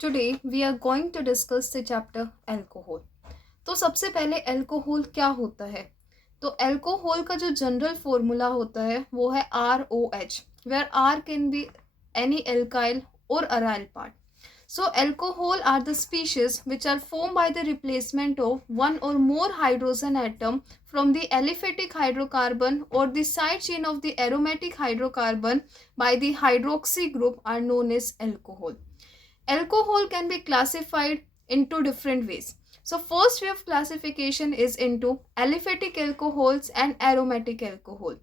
Today we are going to discuss the chapter alcohol. तो सबसे पहले अल्कोहल क्या होता है? तो अल्कोहल का जो जनरल फॉर्मूला होता है वो है ROH, where R can be any alkyl or aryl part. So alcohol are the species which are formed by the replacement of one or more hydrogen atom from the aliphatic hydrocarbon or the side chain of the aromatic hydrocarbon by the hydroxy group are known as alcohol. Alcohol can be classified into different ways. So first way of classification is into aliphatic alcohols and aromatic alcohol.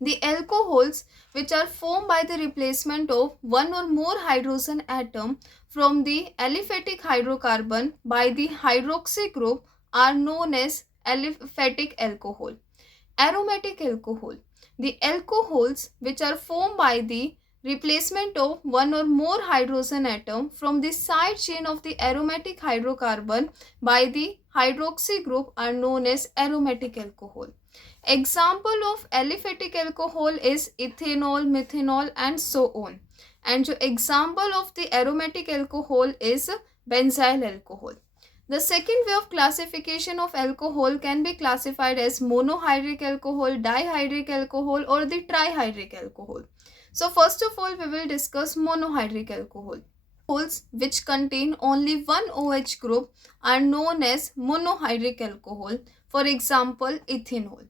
The alcohols which are formed by the replacement of one or more hydrogen atom from the aliphatic hydrocarbon by the hydroxy group are known as aliphatic alcohol. Aromatic alcohol. The alcohols which are formed by the replacement of one or more hydrogen atom from the side chain of the aromatic hydrocarbon by the hydroxy group are known as aromatic alcohol. Example of aliphatic alcohol is ethanol, methanol and so on. And the example of the aromatic alcohol is benzyl alcohol. The second way of classification of alcohol can be classified as monohydric alcohol, dihydric alcohol or the trihydric alcohol. So first of all we will discuss monohydric alcohol. Alcohols which contain only one OH group are known as monohydric alcohol. For example, ethanol.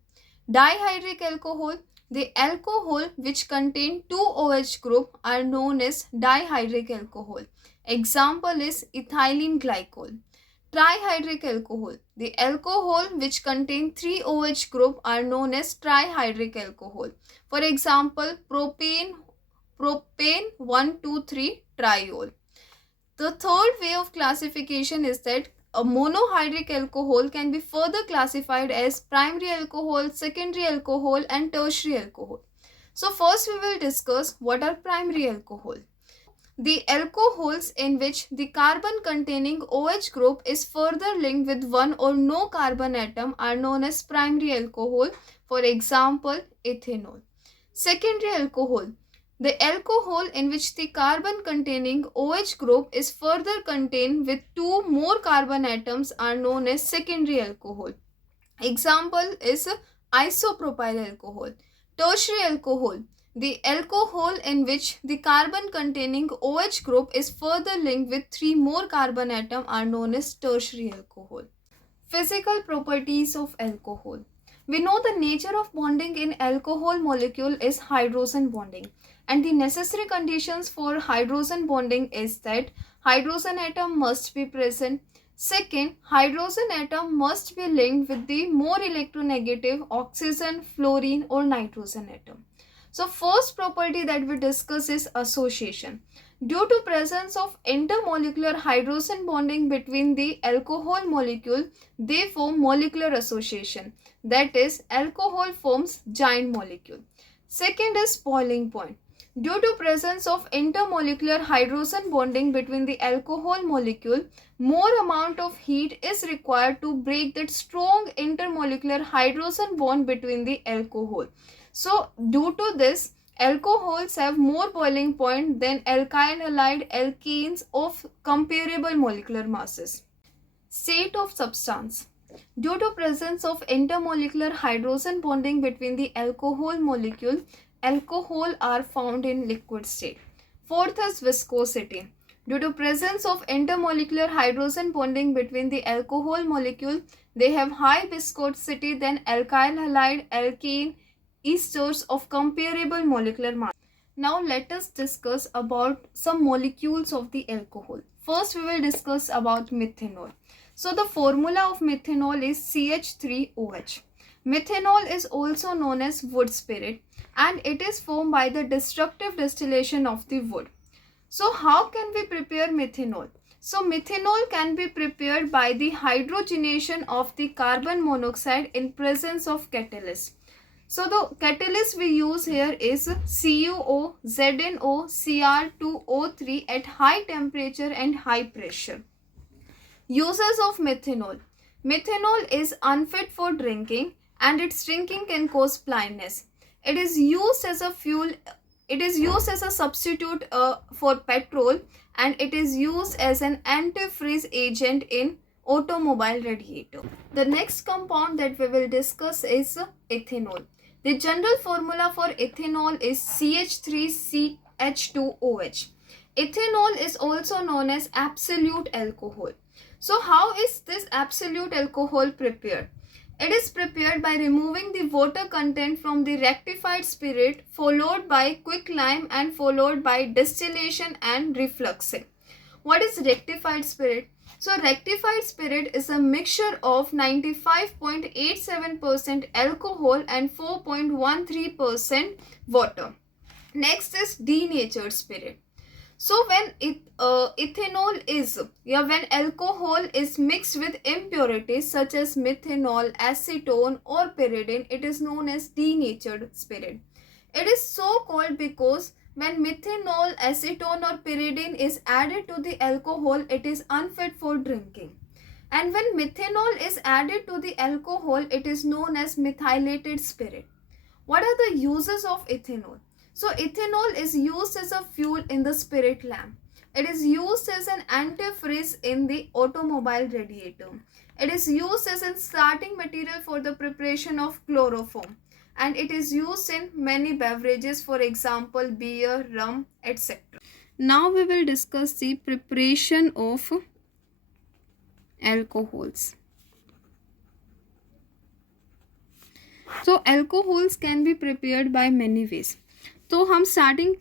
Dihydric alcohol. The alcohol which contain two OH group are known as dihydric alcohol. Example is ethylene glycol. Trihydric alcohol. The alcohol which contain three OH group are known as trihydric alcohol. For example, propane 1,2,3 triol. The third way of classification is that a monohydric alcohol can be further classified as primary alcohol, secondary alcohol and tertiary alcohol. So first we will discuss what are primary alcohol. The alcohols in which the carbon containing OH group is further linked with one or no carbon atom are known as primary alcohol. For example, ethanol. Secondary alcohol. The alcohol in which the carbon containing OH group is further contained with two more carbon atoms are known as secondary alcohol. Example is isopropyl alcohol. Tertiary alcohol. The alcohol in which the carbon containing OH group is further linked with three more carbon atoms are known as tertiary alcohol. Physical properties of alcohol. We know the nature of bonding in alcohol molecule is hydrogen bonding, and the necessary conditions for hydrogen bonding is that hydrogen atom must be present. Second, hydrogen atom must be linked with the more electronegative oxygen, fluorine or nitrogen atom. So first property that we discuss is association. Due to presence of intermolecular hydrogen bonding between the alcohol molecule, they form molecular association. That is, alcohol forms giant molecule. Second is boiling point. Due to presence of intermolecular hydrogen bonding between the alcohol molecule, more amount of heat is required to break that strong intermolecular hydrogen bond between the alcohol. So due to this, alcohols have more boiling point than alkyl halide alkenes of comparable molecular masses. State of substance. Due to presence of intermolecular hydrogen bonding between the alcohol molecule, alcohol are found in liquid state. Fourth is viscosity. Due to presence of intermolecular hydrogen bonding between the alcohol molecule, they have high viscosity than alkyl halide alkene esters of comparable molecular mass. Now let us discuss about some molecules of the alcohol. First we will discuss about methanol. So the formula of methanol is CH3OH. Methanol is also known as wood spirit and it is formed by the destructive distillation of the wood. So how can we prepare methanol? So methanol can be prepared by the hydrogenation of the carbon monoxide in presence of catalyst. So the catalyst we use here is CuO, ZnO, Cr2O3 at high temperature and high pressure. Uses of methanol. Methanol is unfit for drinking and its drinking can cause blindness. It is used as a fuel It is used as a substitute for petrol, and it is used as an antifreeze agent in automobile radiator. The next compound that we will discuss is ethanol. The general formula for ethanol is CH3CH2OH. Ethanol is also known as absolute alcohol. So how is this absolute alcohol prepared? It is prepared by removing the water content from the rectified spirit, followed by quicklime and followed by distillation and refluxing. What is rectified spirit? So rectified spirit is a mixture of 95.87% alcohol and 4.13% water. Next is denatured spirit. So when when alcohol is mixed with impurities such as methanol, acetone or pyridine, it is known as denatured spirit. It is so called because when methanol, acetone or pyridine is added to the alcohol, it is unfit for drinking. And when methanol is added to the alcohol, it is known as methylated spirit. What are the uses of ethanol? So ethanol is used as a fuel in the spirit lamp. It is used as an antifreeze in the automobile radiator. It is used as a starting material for the preparation of chloroform. And it is used in many beverages, for example, beer, rum, etc. Now we will discuss the preparation of alcohols. So alcohols can be prepared by many ways. तो हम starting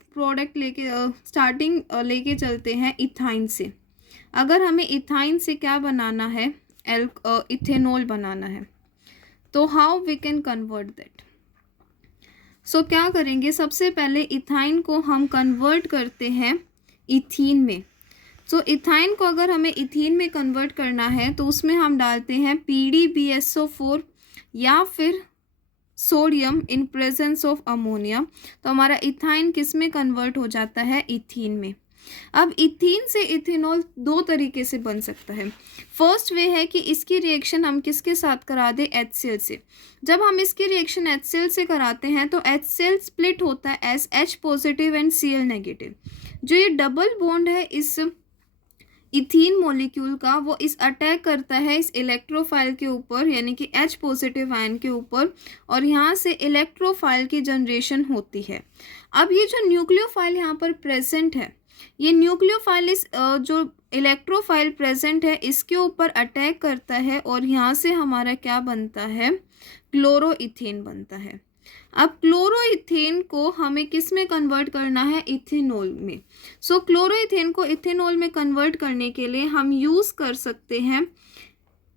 लेके चलते हैं ethyne से. अगर हमें ethyne से क्या बनाना है, इथेनॉल बनाना है, तो how we can convert that. So क्या करेंगे, सबसे पहले इथाइन को हम कन्वर्ट करते हैं इथीन में. सो इथाइन को अगर हमें इथीन में कन्वर्ट करना है तो उसमें हम डालते हैं PDBSO4 या फिर sodium in presence of ammonia. तो हमारा इथाइन किस में कन्वर्ट हो जाता है, इथीन में. अब इथीन से इथेनॉल दो तरीके से बन सकता है. फर्स्ट वे है कि इसकी रिएक्शन हम किसके साथ करा दें, HCl से. जब हम इसकी रिएक्शन HCl से कराते हैं तो HCl स्प्लिट होता है as H positive and Cl negative. जो ये डबल बॉन्ड है इस इथीन मॉलिक्यूल का, वो इस अटैक करता है इस इलेक्ट्रोफाइल के ऊपर, यानी कि H पॉजिटिव आयन के ऊपर, और यहाँ से इलेक्ट्रोफाइल की जनरेशन होती है. अब ये जो न्यूक्लियोफाइल यहाँ पर प्रेजेंट है, ये न्यूक्लियोफाइल इस जो इलेक्ट्रोफाइल प्रेजेंट है इसके ऊपर अटैक करता है और यहाँ से हमारा क्या बनता है, क्लोरोइथेन बनता है. अब क्लोरोइथेन को हमें किस में कन्वर्ट करना है, इथेनॉल में. सो क्लोरोइथेन को इथेनॉल में कन्वर्ट करने के लिए हम यूज़ कर सकते हैं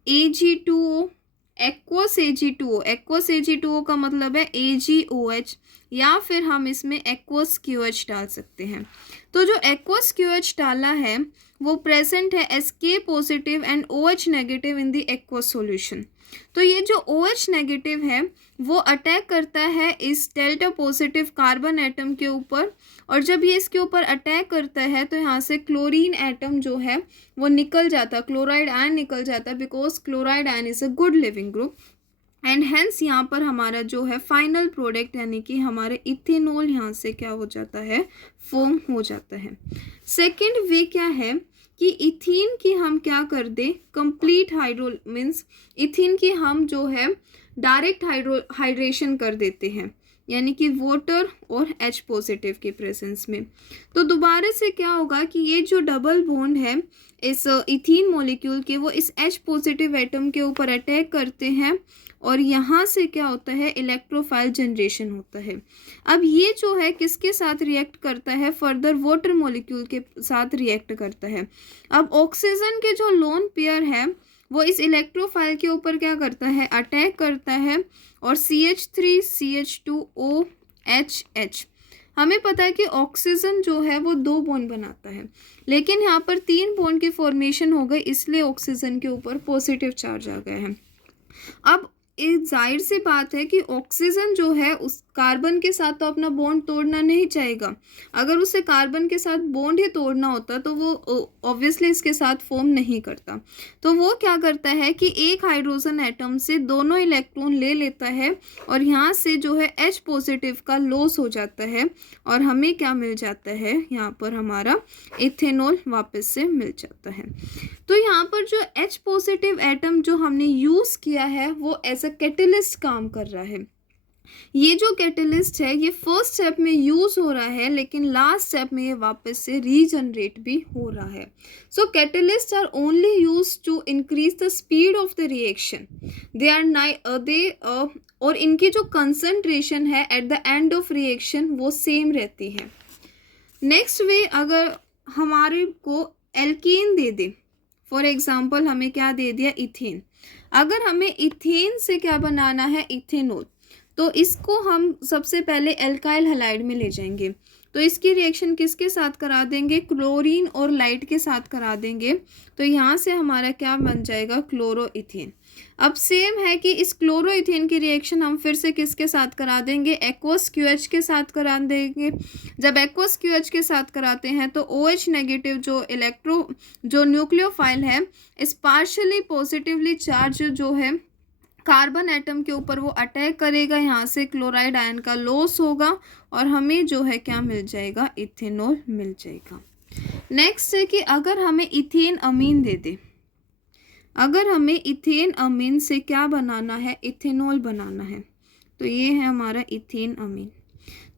Ag2O, aqueous Ag2O. Aqueous Ag2O का मतलब है AgOH, या फिर हम इसमें एक्वस QH डाल सकते हैं. तो जो एक्वस QH डाला है वो प्रेजेंट है S K positive and OH negative in the aqueous solution. तो ये जो OH नेगेटिव है वो अटैक करता है इस डेल्टा पॉजिटिव कार्बन एटम के ऊपर, और जब ये इसके ऊपर अटैक करता है तो यहाँ से क्लोरीन एटम जो है वो निकल जाता, क्लोराइड आयन निकल जाता, because chloride ion is a good leaving group. And hence यहाँ पर हमारा जो है फाइनल प्रोडक्ट यानी कि हमारे इथेनॉल यहाँ से क्या हो जाता है, फॉर्म हो जाता है. सेकेंड वे क्या है कि इथीन की हम क्या कर दें, कंप्लीट हाइड्रो मीन्स इथीन की हम जो है डायरेक्ट हाइड्रेशन कर देते हैं, यानी कि वाटर और H पॉजिटिव के प्रेजेंस में. तो दोबारा से क्या होगा कि ये जो डबल बॉन्ड है इस इथीन मॉलिक्यूल के, वो इस H पॉजिटिव एटम के ऊपर अटैक करते हैं और यहाँ से क्या होता है, इलेक्ट्रोफाइल जनरेशन होता है. अब ये जो है किसके साथ रिएक्ट करता है, फर्दर वाटर मॉलिक्यूल के साथ रिएक्ट करता है. अब ऑक्सीजन के जो लोन पेयर है वो इस इलेक्ट्रोफाइल के ऊपर क्या करता है, अटैक करता है, और CH3CH2OH. हमें पता है कि ऑक्सीजन जो है वो 2 बॉन्ड बनाता है, लेकिन यहाँ पर 3 बॉन्ड की फॉर्मेशन हो गई, इसलिए ऑक्सीजन के ऊपर पॉजिटिव चार्ज आ गया है. अब जाहिर सी बात है कि ऑक्सीजन जो है उसका कार्बन के साथ तो अपना बॉन्ड तोड़ना नहीं चाहेगा। अगर उसे कार्बन के साथ बॉन्ड ही तोड़ना होता तो वो ऑब्वियसली इसके साथ फॉर्म नहीं करता। तो वो क्या करता है कि एक हाइड्रोजन एटम से दोनों इलेक्ट्रॉन ले लेता है और यहाँ से जो है H पॉजिटिव का लॉस हो जाता है और हमें क्या मिल जाता है, यहाँ पर हमारा इथेनॉल वापस से मिल जाता है। तो यहाँ पर जो H पॉजिटिव एटम जो हमने यूज़ किया है वो एज अ कैटलिस्ट काम कर रहा है। ये जो कैटलिस्ट है ये फर्स्ट स्टेप में यूज हो रहा है, लेकिन लास्ट स्टेप में ये वापस से रीजनरेट भी हो रहा है। So catalyst are only use to increase the speed of the reaction. और इनकी जो कंसंट्रेशन है at the end of reaction वो सेम रहती है। नेक्स्ट वे, अगर हमारे को एल्कीन दे दे, फॉर एग्जाम्पल हमें क्या दे दिया, इथेन। अगर हमें इथेन से क्या बनाना है, इथेनॉल, तो इसको हम सबसे पहले एल्काइल हैलाइड में ले जाएंगे। तो इसकी रिएक्शन किसके साथ करा देंगे, क्लोरीन और लाइट के साथ करा देंगे। तो यहाँ से हमारा क्या बन जाएगा, क्लोरोइथेन। अब सेम है कि इस क्लोरोइथेन की रिएक्शन हम फिर से किसके साथ करा देंगे, एक्वस QH के साथ करा देंगे। जब एक्वस QH के साथ कराते हैं तो OH नेगेटिव जो न्यूक्लियोफाइल है इस पार्शियली पॉजिटिवली चार्ज जो है कार्बन एटम के ऊपर वो अटैक करेगा, यहाँ से क्लोराइड आयन का लॉस होगा और हमें जो है क्या मिल जाएगा, इथेनॉल मिल जाएगा। नेक्स्ट है कि अगर हमें इथेन अमीन दे दे, अगर हमें इथेन अमीन से क्या बनाना है, इथेनॉल बनाना है, तो ये है हमारा इथेन अमीन।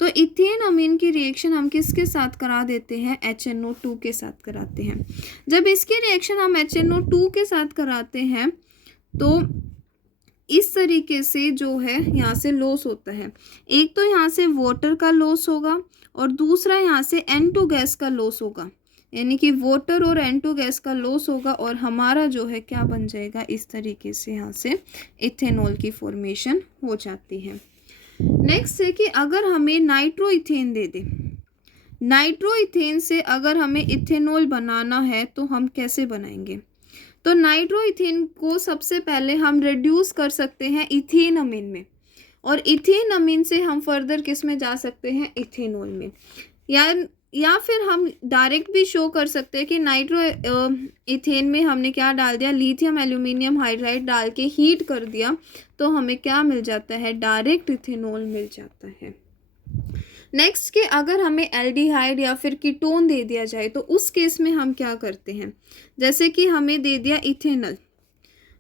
तो इथेन अमीन की रिएक्शन हम किसके साथ करा देते हैं, HNO2 के साथ कराते हैं। जब इसकी रिएक्शन हम HNO2 के साथ कराते हैं तो इस तरीके से जो है यहाँ से लॉस होता है। एक तो यहाँ से वाटर का लॉस होगा और दूसरा यहाँ से N2 गैस का लॉस होगा, यानी कि वाटर और N2 गैस का लॉस होगा और हमारा जो है क्या बन जाएगा, इस तरीके से यहाँ से इथेनॉल की फॉर्मेशन हो जाती है। नेक्स्ट है कि अगर हमें नाइट्रोइथेन दे दे, नाइट्रोइथेन से अगर हमें इथेनॉल बनाना है तो हम कैसे बनाएंगे। तो नाइट्रोइथेन को सबसे पहले हम रिड्यूस कर सकते हैं इथेन अमीन में, और इथेन अमीन से हम फर्दर किस में जा सकते हैं, इथेनॉल में। या फिर हम डायरेक्ट भी शो कर सकते हैं कि नाइट्रो इथेन में हमने क्या डाल दिया, लिथियम एल्यूमिनियम हाइड्राइड डाल के हीट कर दिया, तो हमें क्या मिल जाता है, डायरेक्ट इथेनॉल मिल जाता है। नेक्स्ट कि अगर हमें एल्डिहाइड या फिर कीटोन दे दिया जाए तो उस केस में हम क्या करते हैं, जैसे कि हमें दे दिया इथेनॉल।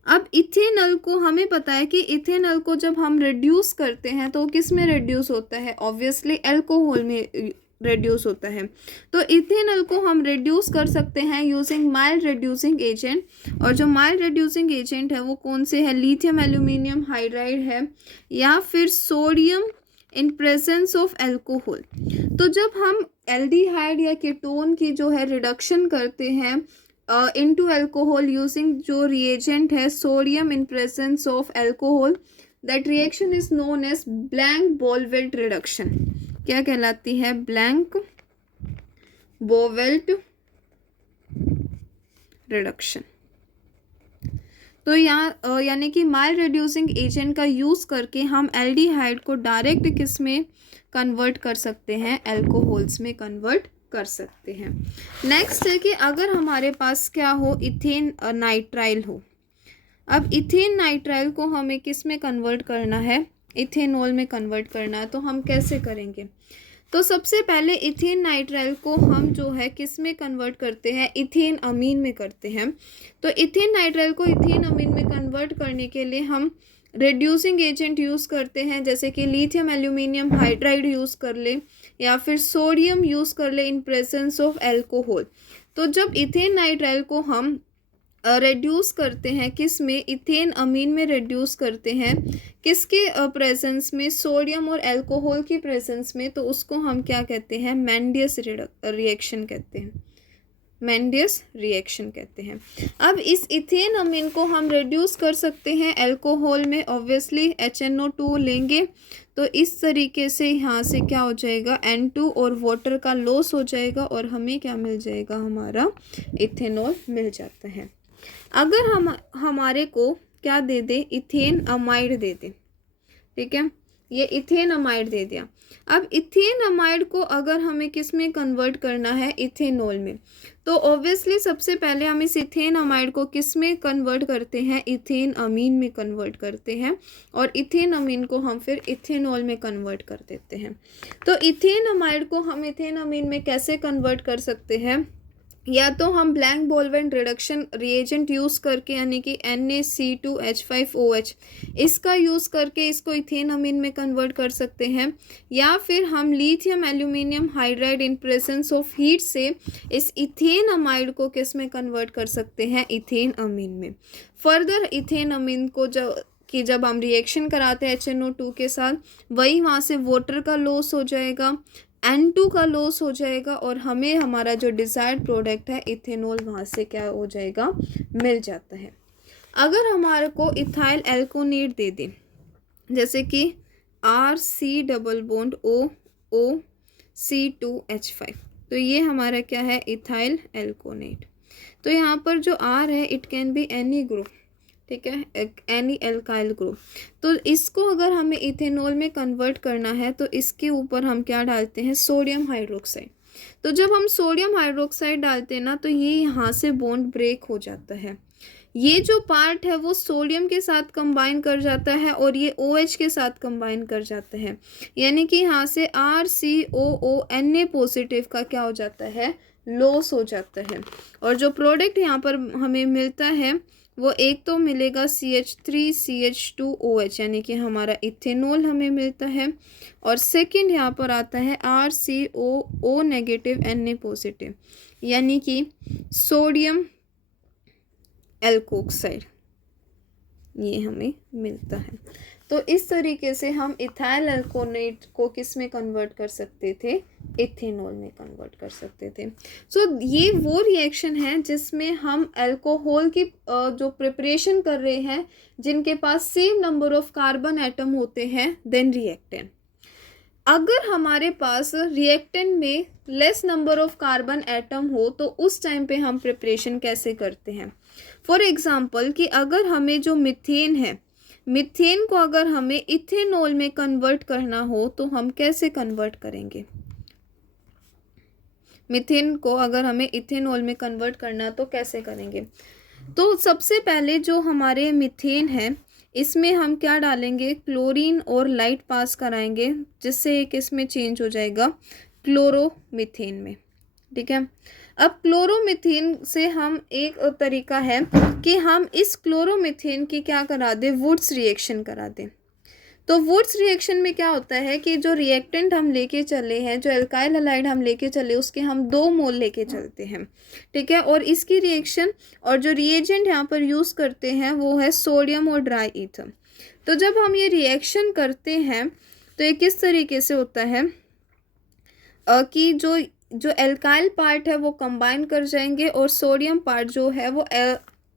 अब इथेनॉल को हमें पता है कि इथेनॉल को जब हम रिड्यूस करते हैं तो किस में रिड्यूस होता है, ऑब्वियसली अल्कोहल में रिड्यूस होता है। तो इथेनॉल को हम रिड्यूस कर सकते हैं यूजिंग माइल्ड रिड्यूसिंग एजेंट, और जो माइल्ड रिड्यूसिंग एजेंट है वो कौन से है, लिथियम एल्यूमिनियम हाइड्राइड है या फिर sodium in presence of alcohol. तो जब हम एल्डिहाइड या कीटोन की जो है रिडक्शन करते हैं इनटू अल्कोहल यूजिंग जो रिएजेंट है sodium in presence of alcohol, that reaction is known as Blanc Bouveault reduction. क्या कहलाती है, ब्लैंक बोवेल्ट रिडक्शन। तो यहाँ यानी कि माइल्ड रिड्यूसिंग एजेंट का यूज़ करके हम एल्डिहाइड को डायरेक्ट किस में कन्वर्ट कर सकते हैं, अल्कोहल्स में कन्वर्ट कर सकते हैं। नेक्स्ट है कि अगर हमारे पास क्या हो, इथेन नाइट्राइल हो। अब इथेन नाइट्राइल को हमें किस में कन्वर्ट करना है, इथेनॉल में कन्वर्ट करना है। तो हम कैसे करेंगे, तो सबसे पहले इथेन नाइट्राइल को हम जो है किस में कन्वर्ट करते हैं, इथेन अमीन में करते हैं। तो इथेन नाइट्राइल को इथेन अमीन में कन्वर्ट करने के लिए हम रिड्यूसिंग एजेंट यूज़ करते हैं, जैसे कि लिथियम एल्यूमिनियम हाइड्राइड यूज़ कर ले या फिर सोडियम यूज़ कर ले इन प्रेजेंस ऑफ अल्कोहल। तो जब इथेन नाइट्राइल को हम रिड्यूस करते हैं किस में, इथेन अमीन में रिड्यूस करते हैं, किसके प्रेजेंस में, सोडियम और अल्कोहल की प्रेजेंस में, तो उसको हम क्या कहते हैं, मेंडियस रिएक्शन कहते हैं, मेंडियस रिएक्शन कहते हैं। अब इस इथेन अमीन को हम रिड्यूस कर सकते हैं अल्कोहल में, ऑब्वियसली HNO2 लेंगे तो इस तरीके से यहाँ से क्या हो जाएगा, N2 और वाटर का लॉस हो जाएगा और हमें क्या मिल जाएगा, हमारा इथेनॉल मिल जाता है। अगर हम हमारे को क्या दे दे, इथेन अमाइड दे दे, ठीक है, ये इथेनमाइड दे दिया। अब इथेनमाइड को अगर हमें किस में कन्वर्ट करना है, इथेनॉल में, तो ऑब्वियसली सबसे पहले हम इस इथेनमाइड को किस में कन्वर्ट करते हैं, इथेन अमीन में कन्वर्ट करते हैं, और इथेन अमीन को हम फिर इथेनॉल में कन्वर्ट कर देते हैं। तो इथेनमाइड को हम इथेन अमीन में कैसे कन्वर्ट कर सकते हैं, या तो हम ब्लैंक बोल्वेंट रिडक्शन रिएजेंट यूज़ करके, यानी कि NaC2H5OH, इसका यूज़ करके इसको इथेन अमीन में कन्वर्ट कर सकते हैं, या फिर हम lithium aluminium hydride in presence of heat से इस इथेन अमाइड को किस में कन्वर्ट कर सकते हैं, इथेन अमीन में। फर्दर इथेन अमीन को जब हम रिएक्शन कराते हैं HNO2 के साथ, वही वहाँ से वाटर का लॉस हो जाएगा, N2 का लॉस हो जाएगा, और हमें हमारा जो डिज़ायर्ड प्रोडक्ट है इथेनॉल वहाँ से क्या हो जाएगा, मिल जाता है। अगर हमारे को इथाइल एल्कोनेट दे दें, जैसे कि RC डबल बॉन्ड OOC2H5, तो ये हमारा क्या है, इथाइल एल्कोनेट। तो यहाँ पर जो R है, it can be any group, ठीक है, एनी एल्काइल ग्रुप। तो इसको अगर हमें इथेनॉल में कन्वर्ट करना है, तो इसके ऊपर हम क्या डालते हैं, सोडियम हाइड्रोक्साइड। तो जब हम सोडियम हाइड्रोक्साइड डालते हैं ना, तो ये यहाँ से बॉन्ड ब्रेक हो जाता है। ये जो पार्ट है वो सोडियम के साथ कंबाइन कर जाता है, और ये OH के साथ कंबाइन कर जाता है, यानी कि यहाँ से RCOO Na पॉजिटिव का क्या हो जाता है, लॉस हो जाता है। और जो प्रोडक्ट यहाँ पर हमें मिलता है वो एक तो मिलेगा CH3CH2OH, यानी कि हमारा इथेनॉल हमें मिलता है, और सेकंड यहाँ पर आता है RCOO नेगेटिव Na पॉजिटिव, यानी कि सोडियम एल्कोक्साइड, ये हमें मिलता है। तो इस तरीके से हम इथाइल एल्कोनेट को किस में कन्वर्ट कर सकते थे, इथेनॉल में कन्वर्ट कर सकते थे। ये वो रिएक्शन है जिसमें हम अल्कोहल की जो प्रिपरेशन कर रहे हैं, जिनके पास same number of carbon atom होते हैं देन रिएक्टेंट। अगर हमारे पास रिएक्टेंट में less number of carbon atom हो, तो उस टाइम पे हम प्रिपरेशन कैसे करते हैं। फॉर एग्जाम्पल कि अगर हमें जो मीथेन है, मीथेन को अगर हमें इथेनॉल में कन्वर्ट करना हो, तो हम कैसे कन्वर्ट करेंगे। मीथेन को अगर हमें इथेनॉल में कन्वर्ट करना तो कैसे करेंगे। तो सबसे पहले जो हमारे मीथेन है, इसमें हम क्या डालेंगे, क्लोरीन और लाइट पास कराएंगे, जिससे एक इसमें चेंज हो जाएगा क्लोरोमीथेन में, ठीक है। अब क्लोरोमीथेन से हम एक तरीका है कि हम इस क्लोरोमीथेन की क्या करा दें, वुड्स रिएक्शन करा दें। तो वुड्स रिएक्शन में क्या होता है कि जो रिएक्टेंट हम लेके चले हैं, जो एल्काइल हैलाइड हम लेके चले, उसके हम 2 मोल लेके चलते हैं, ठीक है। और इसकी रिएक्शन और जो रिएजेंट यहाँ पर यूज़ करते हैं वो है सोडियम और ड्राई ईथर। तो जब हम ये रिएक्शन करते हैं तो ये किस तरीके से होता है कि जो एल्काइल पार्ट है वो कंबाइन कर जाएंगे, और सोडियम पार्ट जो है वो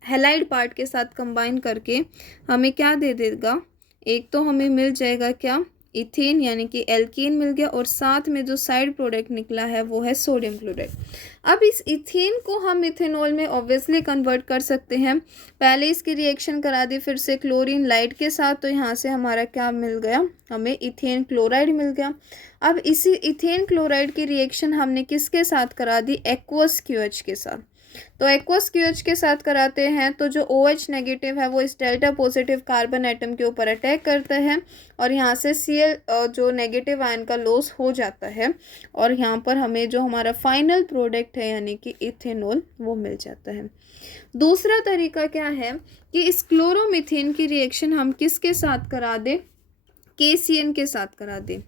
हैलाइड पार्ट के साथ कंबाइन करके हमें क्या दे देगा, एक तो हमें मिल जाएगा क्या, इथेन, यानी कि एल्कीन मिल गया, और साथ में जो साइड प्रोडक्ट निकला है वो है सोडियम क्लोराइड। अब इस इथेन को हम इथेनॉल में ऑब्वियसली कन्वर्ट कर सकते हैं। पहले इसकी रिएक्शन करा दी, फिर से क्लोरीन लाइट के साथ, तो यहाँ से हमारा क्या मिल गया, हमें इथेन क्लोराइड मिल गया। अब इसी इथेन क्लोराइड की रिएक्शन हमने किसके साथ करा दी, एक्वस QH के साथ। तो एक्वस QH के साथ कराते हैं तो जो OH नेगेटिव है वो इस डेल्टा पॉजिटिव कार्बन एटम के ऊपर अटैक करता है, और यहाँ से Cl जो नेगेटिव आयन का लॉस हो जाता है, और यहाँ पर हमें जो हमारा फाइनल प्रोडक्ट है यानी कि इथेनॉल वो मिल जाता है। दूसरा तरीका क्या है कि इस क्लोरोमीथेन की रिएक्शन हम किसके साथ करा दें, KCN के साथ करा दें,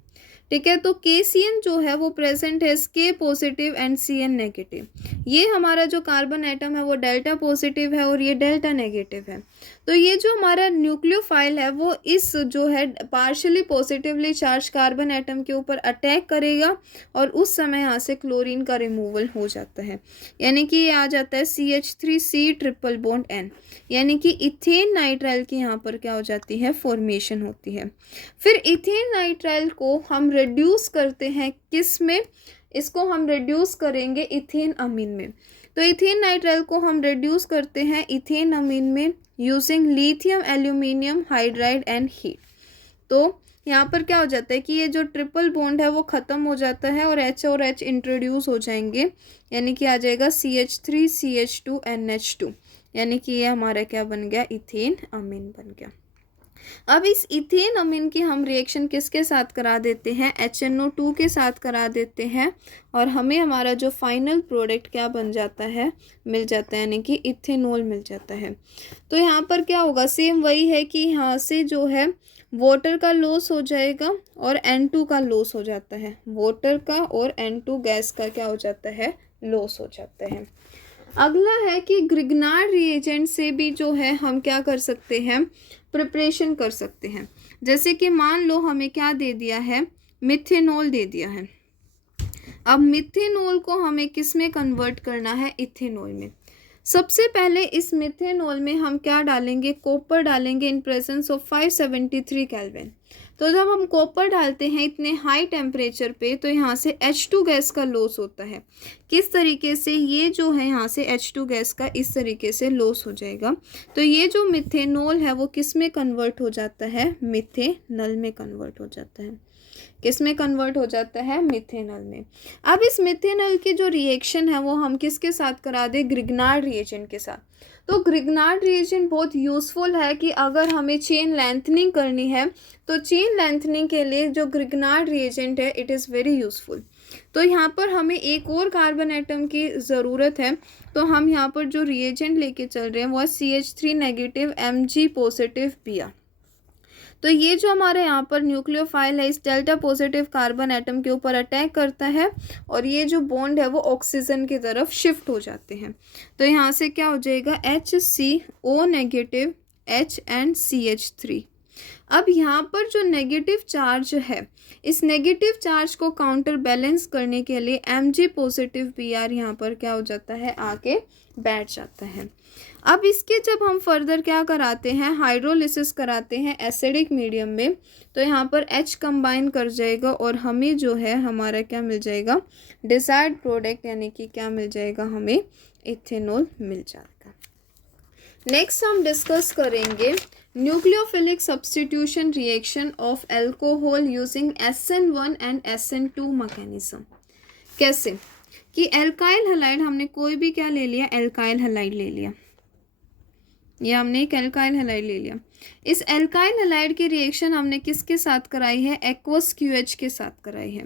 ठीक है। तो KCN जो है वो प्रेजेंट है K positive and CN negative. ये हमारा जो कार्बन एटम है वो डेल्टा पॉजिटिव है और ये डेल्टा नेगेटिव है। तो ये जो हमारा न्यूक्लियोफाइल है वो इस जो है partially positively charge carbon atom के ऊपर अटैक करेगा, और उस समय यहाँ से क्लोरीन का रिमूवल हो जाता है, यानी कि ये आ जाता है CH3C ट्रिपल बॉन्ड N, यानी कि इथेन नाइट्राइल की यहाँ पर क्या हो जाती है, फॉर्मेशन होती है। फिर इथेन नाइट्राइल को हम रिड्यूस करते हैं किस में, इसको हम रिड्यूस करेंगे इथेन अमीन में। तो इथेन नाइट्राइल को हम रिड्यूस करते हैं इथेन अमीन में using lithium aluminium hydride and heat. तो यहाँ पर क्या हो जाता है कि ये जो ट्रिपल बॉन्ड है वो ख़त्म हो जाता है और H इंट्रोड्यूस हो जाएंगे, यानी कि आ जाएगा CH3 CH2 NH2, यानी कि ये हमारा क्या बन गया, इथेन अमीन बन गया। अब इस इथेन अमीन की हम रिएक्शन किसके साथ करा देते हैं, HNO2 के साथ करा देते हैं और हमें हमारा जो फाइनल प्रोडक्ट क्या बन जाता है, मिल जाता है, यानी कि इथेनॉल मिल जाता है। तो यहाँ पर क्या होगा, सेम वही है कि यहाँ से जो है वाटर का लॉस हो जाएगा और N2 का लॉस हो जाता है, वाटर का और N2 गैस का क्या हो जाता है, लॉस हो जाता है। अगला है कि ग्रिग्नार्ड रिएजेंट से भी जो है हम क्या कर सकते हैं, प्रिपरेशन कर सकते हैं। जैसे कि मान लो हमें क्या दे दिया है, मिथेनॉल दे दिया है। अब मिथेनॉल को हमें किस में कन्वर्ट करना है, इथेनॉल में। सबसे पहले इस मिथेनॉल में हम क्या डालेंगे, कॉपर डालेंगे इन प्रेजेंस ऑफ 573 केल्विन। तो जब हम कॉपर डालते हैं इतने हाई टेम्परेचर पे तो यहाँ से H2 गैस का लॉस होता है। किस तरीके से, ये जो है यहाँ से H2 गैस का इस तरीके से लॉस हो जाएगा। तो ये जो मिथेनॉल है वो किस में कन्वर्ट हो जाता है, मिथेनॉल में कन्वर्ट हो जाता है। किस में कन्वर्ट हो जाता है, मिथेनॉल में। अब इस मिथेनॉल की जो रिएक्शन है वो हम किसके साथ करा दें, ग्रिग्नार्ड रिएजेंट के साथ। तो ग्रिग्नार्ड रिएजेंट बहुत यूज़फुल है कि अगर हमें चेन लेंथनिंग करनी है तो चेन लेंथनिंग के लिए जो ग्रिग्नार्ड रिएजेंट है इट इज़ वेरी यूज़फुल। तो यहाँ पर हमें एक और कार्बन एटम की ज़रूरत है, तो हम यहाँ पर जो रिएजेंट लेके चल रहे हैं वो है CH3 negative Mg positive Br। तो ये जो हमारे यहाँ पर न्यूक्लियोफाइल है इस डेल्टा पॉजिटिव कार्बन एटम के ऊपर अटैक करता है और ये जो बॉन्ड है वो ऑक्सीजन की तरफ शिफ्ट हो जाते हैं। तो यहाँ से क्या हो जाएगा, HCO negative H and CH3। अब यहाँ पर जो नेगेटिव चार्ज है इस नेगेटिव चार्ज को काउंटर बैलेंस करने के लिए Mg पॉजिटिव Br यहाँ पर क्या हो जाता है, आके बैठ जाता है। अब इसके जब हम फर्दर क्या कराते हैं, हाइड्रोलिसिस कराते हैं एसिडिक मीडियम में, तो यहाँ पर H कंबाइन कर जाएगा और हमें जो है हमारा क्या मिल जाएगा, डिजायर्ड प्रोडक्ट, यानी कि क्या मिल जाएगा, हमें इथेनॉल मिल जाएगा। नेक्स्ट हम डिस्कस करेंगे nucleophilic substitution reaction of alcohol using SN1 and SN2 mechanism. कैसे कि एल्काइल हैलाइड, हमने कोई भी क्या ले लिया, एल्काइल हैलाइड ले लिया, ये हमने एक एल्काइल हैलाइड ले लिया। इस एल्काइल हैलाइड की रिएक्शन हमने किसके साथ कराई है, एक्वस QH के साथ कराई है।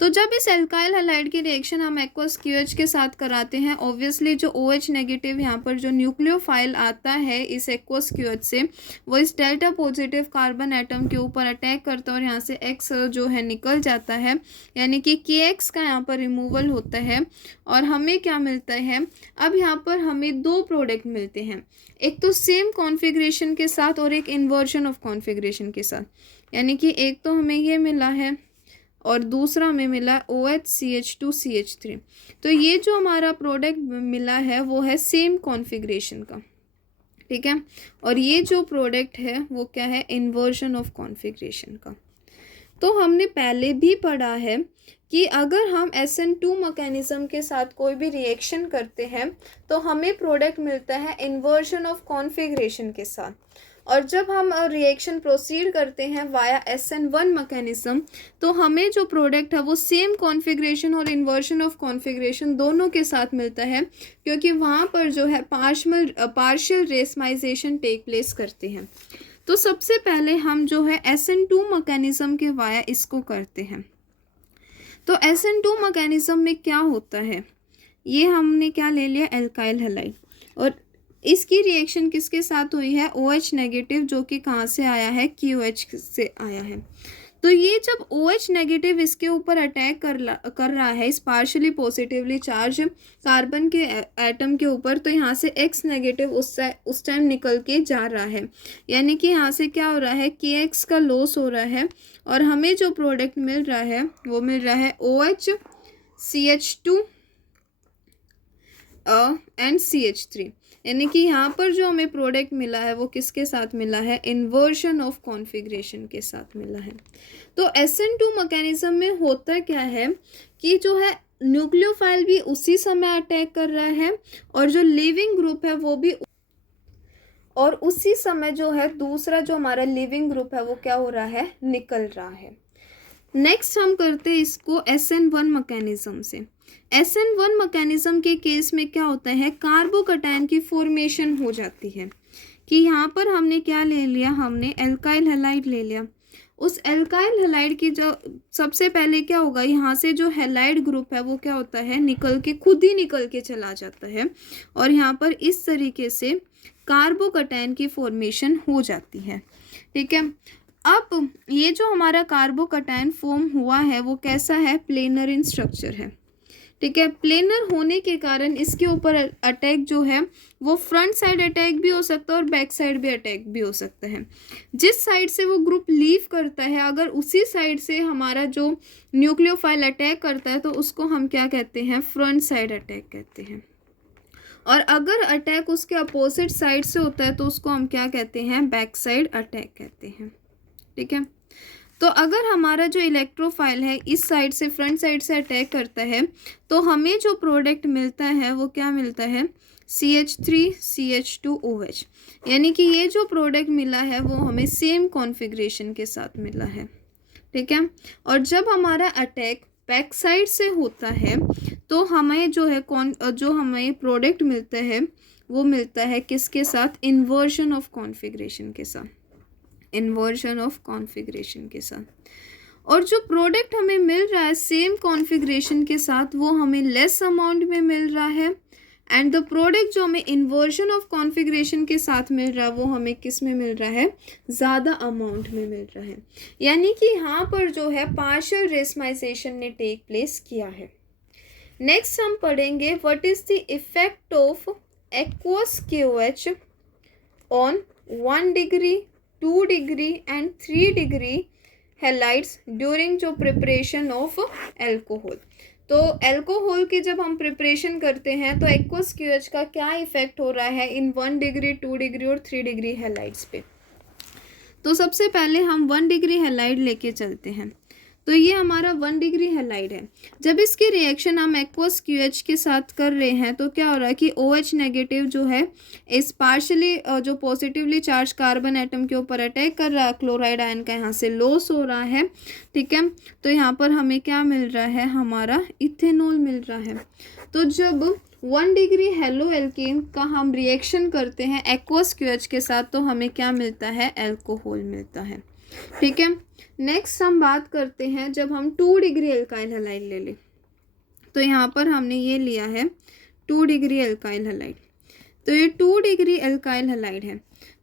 तो जब इस एल्काइल हैलाइड की रिएक्शन हम एक्वस QH के साथ कराते हैं, ऑब्वियसली जो OH नेगेटिव यहाँ पर जो न्यूक्लियोफाइल आता है इस एक्वस QH से, वो इस डेल्टा पॉजिटिव कार्बन एटम के ऊपर अटैक करता है और यहाँ से X जो है निकल जाता है, यानी कि KX का यहाँ पर रिमूवल होता है और हमें क्या मिलता है, अब यहाँ पर हमें दो प्रोडक्ट मिलते हैं, एक तो सेम कॉन्फ़िगरेशन के साथ और एक इन्वर्जन ऑफ कॉन्फ़िगरेशन के साथ। यानी कि एक तो हमें ये मिला है और दूसरा हमें मिला OH CH2 CH3। तो ये जो हमारा प्रोडक्ट मिला है वो है सेम कॉन्फ़िगरेशन का, ठीक है, और ये जो प्रोडक्ट है वो क्या है, इन्वर्जन ऑफ कॉन्फ़िगरेशन का। तो हमने पहले भी पढ़ा है कि अगर हम SN2 मैकेनिज्म के साथ कोई भी रिएक्शन करते हैं तो हमें प्रोडक्ट मिलता है इन्वर्जन ऑफ कॉन्फ़िगरेशन के साथ, और जब हम रिएक्शन प्रोसीड करते हैं वाया SN1 मैकेनिज्म तो हमें जो प्रोडक्ट है वो सेम कॉन्फ़िगरेशन और इन्वर्जन ऑफ कॉन्फ़िगरेशन दोनों के साथ मिलता है, क्योंकि वहाँ पर जो है पार्शियल रेसमाइजेशन टेक प्लेस करते हैं। तो सबसे पहले हम जो है SN2 मैकेनिज्म के वाया इसको करते हैं। तो SN2 मैकेनिज्म में क्या होता है, ये हमने क्या ले लिया, एल्काइल हैलाइड, और इसकी रिएक्शन किसके साथ हुई है, OH नेगेटिव, जो कि कहाँ से आया है, QH से आया है। तो ये जब OH नेगेटिव इसके ऊपर अटैक कर रहा है इस पार्शियली पॉजिटिवली चार्ज कार्बन के एटम के ऊपर, तो यहाँ से X नेगेटिव उस टाइम निकल के जा रहा है, यानी कि यहाँ से क्या हो रहा है, KX का लॉस हो रहा है और हमें जो प्रोडक्ट मिल रहा है वो मिल रहा है OH CH2 एंड CH3। यानी कि यहाँ पर जो हमें प्रोडक्ट मिला है वो किसके साथ मिला है, इन्वर्जन ऑफ कॉन्फ़िगरेशन के साथ मिला है। तो SN2 मैकेनिज्म में होता क्या है कि जो है न्यूक्लियोफाइल भी उसी समय अटैक कर रहा है और जो लिविंग ग्रुप है वो भी, और उसी समय जो है दूसरा जो हमारा लिविंग ग्रुप है वो क्या हो रहा है, निकल रहा है। नेक्स्ट हम करते हैं इसको SN1 मैकेनिज्म से। SN1 मैकेनिज्म के केस में क्या होता है, कार्बोकैटायन की फॉर्मेशन हो जाती है कि यहाँ पर हमने क्या ले लिया, हमने एल्काइल हैलाइड ले लिया। उस एल्काइल हैलाइड की जो सबसे पहले क्या होगा, यहाँ से जो हैलाइड ग्रुप है वो क्या होता है, निकल के खुद ही निकल के चला जाता है और यहाँ पर इस तरीके से कार्बोकैटायन की फॉर्मेशन हो जाती है। ठीक है, अब ये जो हमारा कार्बोकैटायन फॉर्म हुआ है वो कैसा है, प्लेनर इन स्ट्रक्चर है। ठीक है, प्लेनर होने के कारण इसके ऊपर अटैक जो है वो फ्रंट साइड अटैक भी हो सकता है और बैक साइड भी अटैक भी हो सकता है। जिस साइड से वो ग्रुप लीव करता है, अगर उसी साइड से हमारा जो न्यूक्लियोफाइल अटैक करता है तो उसको हम क्या कहते हैं, फ्रंट साइड अटैक कहते हैं। और अगर अटैक उसके अपोजिट साइड से होता है तो उसको हम क्या कहते हैं, बैक साइड अटैक कहते हैं। ठीक है, तो अगर हमारा जो इलेक्ट्रोफाइल है इस साइड से फ्रंट साइड से अटैक करता है तो हमें जो प्रोडक्ट मिलता है वो क्या मिलता है, CH3CH2OH, यानी कि ये जो प्रोडक्ट मिला है वो हमें सेम कॉन्फ़िगरेशन के साथ मिला है। ठीक है, और जब हमारा अटैक बैक साइड से होता है तो हमें जो है जो हमें प्रोडक्ट मिलता है वो मिलता है किसके साथ, इन्वर्जन ऑफ कॉन्फ़िगरेशन के साथ, इन्वर्जन ऑफ कॉन्फ़िगरेशन के साथ। और जो प्रोडक्ट हमें मिल रहा है सेम कॉन्फ़िगरेशन के साथ वो हमें लेस अमाउंट में मिल रहा है, एंड द प्रोडक्ट जो हमें इन्वर्जन ऑफ कॉन्फ़िगरेशन के साथ मिल रहा है वो हमें किस में मिल रहा है, ज़्यादा अमाउंट में मिल रहा है। यानी कि यहाँ पर जो है पार्शियल रेसमाइजेशन ने टेक प्लेस किया है। नेक्स्ट हम पढ़ेंगे what is the effect of aqueous KOH on 1 degree 2 degree and 3 degree halides during जो प्रिपरेशन ऑफ एल्कोहल। तो एल्कोहल की जब हम प्रिपरेशन करते हैं तो एक्वस KOH का क्या इफेक्ट हो रहा है इन 1 डिग्री 2 डिग्री और 3 डिग्री हैलाइड्स पे। तो सबसे पहले हम 1 डिग्री हैलाइड लेके चलते हैं। तो ये हमारा 1 डिग्री हैलाइड है। जब इसकी रिएक्शन हम एक्वस KOH के साथ कर रहे हैं तो क्या हो रहा है कि OH नेगेटिव जो है इस पार्शली जो पॉजिटिवली चार्ज कार्बन एटम के ऊपर अटैक कर रहा है, क्लोराइड आयन का यहाँ से लॉस हो रहा है। ठीक है, तो यहाँ पर हमें क्या मिल रहा है, हमारा इथेनॉल मिल रहा है। तो जब 1 डिग्री हेलो एल्केन का हम रिएक्शन करते हैं एक्वस KOH के साथ तो हमें क्या मिलता है, एल्कोहल मिलता है। ठीक है, नेक्स्ट हम बात करते हैं जब हम 2 डिग्री एल्काइल हैलाइड ले लें। तो यहाँ पर हमने ये लिया है 2 डिग्री एल्काइल हैलाइड। तो ये 2 डिग्री एल्काइल हैलाइड है।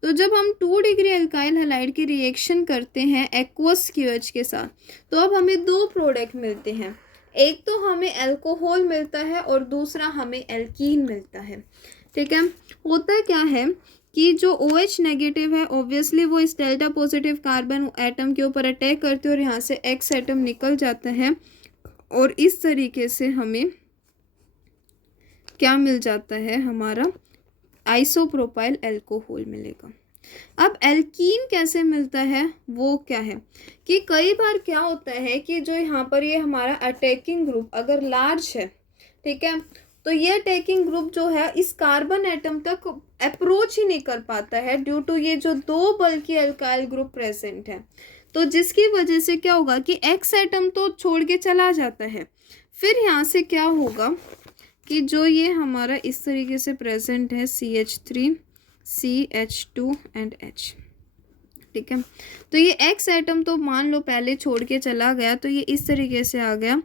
तो जब हम 2 डिग्री एल्काइल हैलाइड की रिएक्शन करते हैं एक्वस KOH के साथ तो अब हमें 2 प्रोडक्ट मिलते हैं। एक तो हमें अल्कोहल मिलता है और दूसरा हमें एल्कीन मिलता है। ठीक है, होता क्या है कि जो OH नेगेटिव है ऑब्वियसली वो इस डेल्टा पॉजिटिव कार्बन एटम के ऊपर अटैक करते हैं और यहाँ से X एटम निकल जाता है और इस तरीके से हमें क्या मिल जाता है, हमारा आइसोप्रोपाइल अल्कोहल मिलेगा। अब एल्कीन कैसे मिलता है वो क्या है कि कई बार क्या होता है कि जो यहाँ पर ये हमारा अटैकिंग ग्रुप अगर लार्ज है, ठीक है, तो ये अटैकिंग ग्रुप जो है इस कार्बन एटम तक अप्रोच ही नहीं कर पाता है ड्यू टू ये जो 2 बल्कि अल्काइल ग्रुप प्रेजेंट है। तो जिसकी वजह से क्या होगा कि X एटम तो छोड़ के चला जाता है। फिर यहाँ से क्या होगा कि जो ये हमारा इस तरीके से प्रेजेंट है CH3 CH2 एंड H। ठीक है, तो ये X एटम तो मान लो पहले छोड़ के चला गया तो ये इस तरीके से आ गया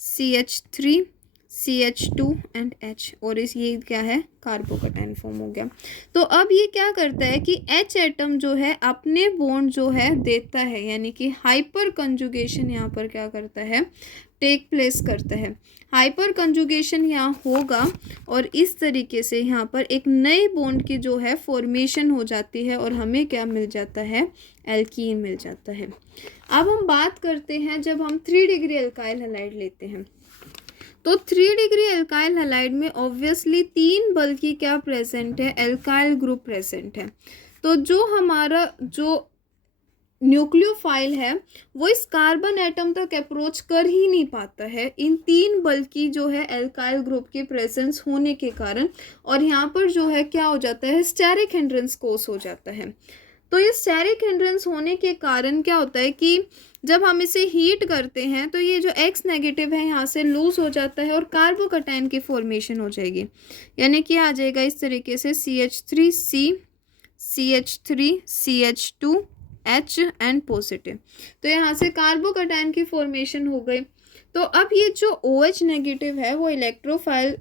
CH3 CH2 एंड H और इस ये क्या है, कार्बोकैटायन फॉर्म हो गया। तो अब ये क्या करता है कि H एटम जो है अपने बॉन्ड जो है देता है, यानी कि हाइपर कंजुगेशन यहाँ पर क्या करता है, टेक प्लेस करता है। हाइपर कंजुगेशन यहाँ होगा और इस तरीके से यहाँ पर एक नए बॉन्ड की जो है फॉर्मेशन हो जाती है और हमें क्या मिल जाता है, एल्कीन मिल जाता है। अब हम बात करते हैं जब हम 3 डिग्री एल्काइल हैलाइड लेते हैं तो 3 डिग्री एल्काइल हैलाइड में ऑब्वियसली 3 बल्कि क्या प्रेजेंट है, एल्काइल ग्रुप प्रेजेंट है। तो जो हमारा जो न्यूक्लियोफाइल है वो इस कार्बन एटम तक अप्रोच कर ही नहीं पाता है इन 3 बल्कि जो है एल्काइल ग्रुप की प्रेजेंस होने के कारण, और यहाँ पर जो है क्या हो जाता है, स्टेरिक हिंड्रेंस कोस हो जाता है। तो ये स्टेरिक हिंड्रेंस होने के कारण क्या होता है कि जब हम इसे हीट करते हैं तो ये जो X नेगेटिव है यहाँ से लूज हो जाता है और कार्बोकैटायन की फॉर्मेशन हो जाएगी, यानी कि आ जाएगा इस तरीके से CH3C CH3CH2H एंड पॉजिटिव। तो यहाँ से कार्बोकैटायन की फॉर्मेशन हो गई। तो अब ये जो OH नेगेटिव है वो इलेक्ट्रोफाइल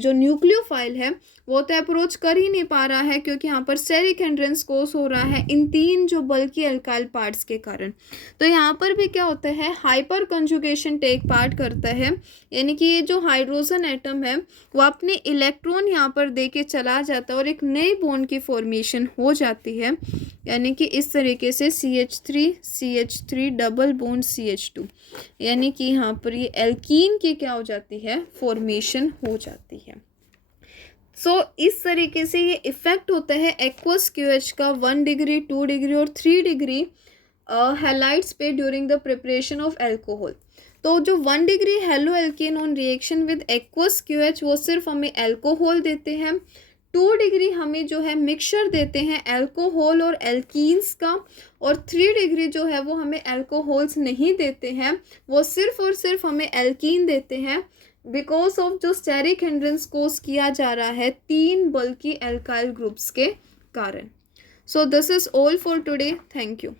जो न्यूक्लियोफाइल है वो तो अप्रोच कर ही नहीं पा रहा है, क्योंकि यहाँ पर स्टेरिक हिंड्रेंस कोस हो रहा है इन 3 जो बल्कि अल्काइल पार्ट्स के कारण। तो यहाँ पर भी क्या होता है, हाइपर कंजुगेशन टेक पार्ट करता है, यानी कि ये जो हाइड्रोजन एटम है वो अपने इलेक्ट्रॉन यहाँ पर दे के चला जाता है और एक नई बॉन्ड की फॉर्मेशन हो जाती है, यानी कि इस तरीके से CH3 डबल बॉन्ड CH2, यानी कि यहाँ पर ये एल्कीन की क्या हो जाती है, फॉर्मेशन हो जाती है। इस तरीके से ये इफेक्ट होता है एक्वस QH का 1 डिग्री 2 डिग्री और 3 डिग्री हैलाइड्स पे during the preparation of alcohol. तो जो 1 degree halo alkane on reaction with aqueous QH वो सिर्फ हमें एल्कोहल देते हैं, 2 डिग्री हमें जो है मिक्सचर देते हैं एल्कोहल और एल्कीन्स का, और 3 डिग्री जो है वो हमें एल्कोहल्स नहीं देते हैं, वो सिर्फ और सिर्फ हमें एल्कीन देते हैं, बिकॉज ऑफ जो स्टेरिक हिंड्रेंस कोस किया जा रहा है 3 बल्कि एल्काइल ग्रुप्स के कारण। So this is all for today, thank you.